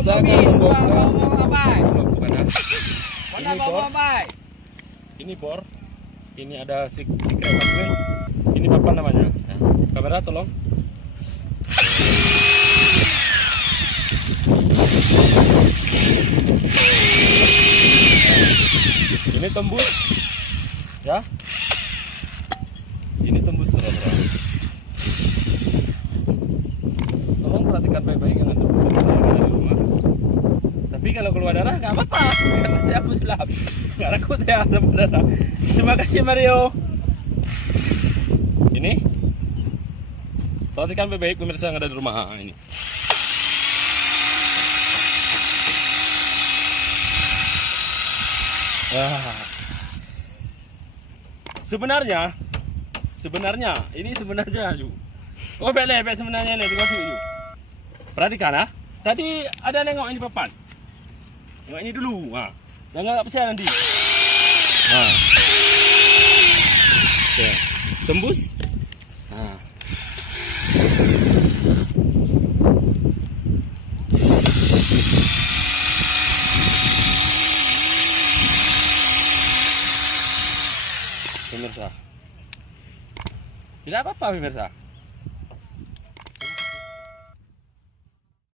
Saya akan membongkar bukan ya. Ini bor, ini ada secret password. Ini papan namanya. Ya. Kamera tolong. Ini tembus, ya. Ini tembus saudara. Tolong perhatikan baik-baik jangan terbuka di rumah. Tapi kalau keluar darah nggak apa-apa, karena saya hapus sulap. Nggak takut ya sama darah. Terima kasih Mario. Ini perhatikan baik-baik pemirsa yang ada di rumah ini. Sebenarnya ini sebenarnya yuk. Oh belek sebenarnya nih dikasih yuk. Perhatikan ya. Tadi ada nengok ini papan. Nengok ini dulu. Jangan nggak percaya nanti. Oke. Tembus. Pemirsa, tidak apa-apa pemirsa.